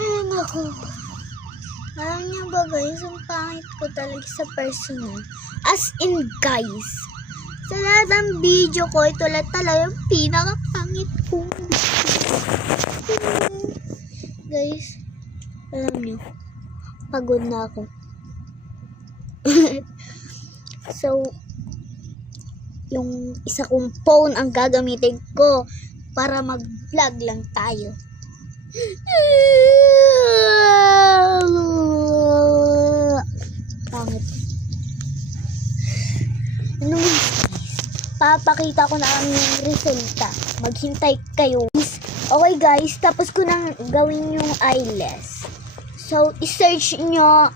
Ay, naku. Alam niyo ba guys, ang pangit ko talaga sa personal. As in guys, sa lahat ng video ko, ito lang talaga yung pinakapangit ko. Guys, alam niyo, pagod na ako. So, yung isa kong phone ang gagamitin ko para mag-vlog lang tayo. Pangit. Ano guys? Papakita ko na ang resulta. Maghintay kayo. Okay guys, tapos ko nang gawin yung eyeless. So, i-search nyo,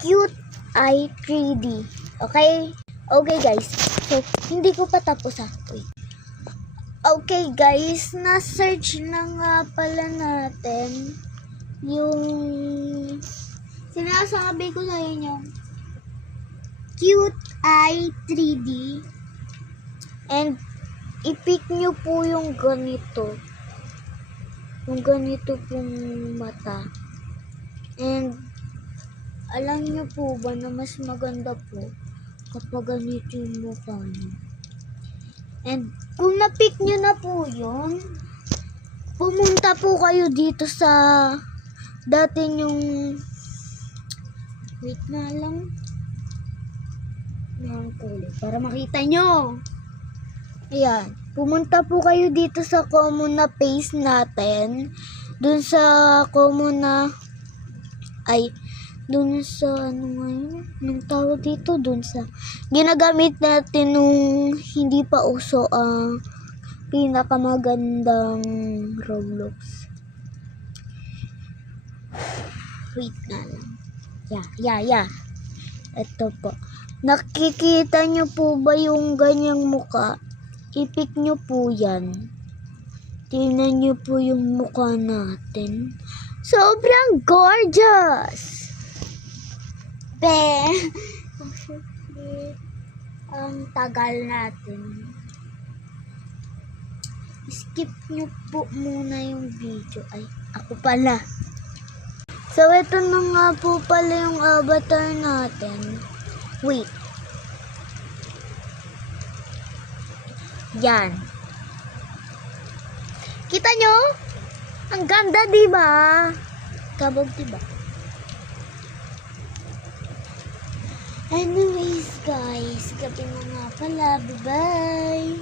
Cute Eye 3D. Okay? Okay guys. So, hindi ko pa tapos Wait. Okay guys, na-search na nga pala natin yung sinasabi ko sa inyo. Cute Eye 3D. And, i-pick nyo po yung ganito. Yung ganito pong mata. And, alam nyo po ba na mas maganda po kapag ganito yung mukha nyo. And kung na-pick nyo na po yun, pumunta po kayo dito sa dati yung wait na lang ng kulay para makita nyo. Ayan. Pumunta po kayo dito sa common na face natin. Dun sa common na dun sa nung tawag dito, dun sa ginagamit natin nung hindi pa uso ang pinakamagandang Roblox. Wait na lang. Yeah. Ito po. Nakikita nyo po ba yung ganyang muka? I-pick nyo po yan. Tingnan nyo po yung mukha natin. Sobrang gorgeous! Ang tagal natin. Skip nyo po muna yung video. Ay, ako pala. So, ito na nga po pala yung avatar natin. Wait. Yan. Kita nyo? Ang ganda, diba? Kabog, diba? Anyways, guys, gabi na nga pala. Bye-bye!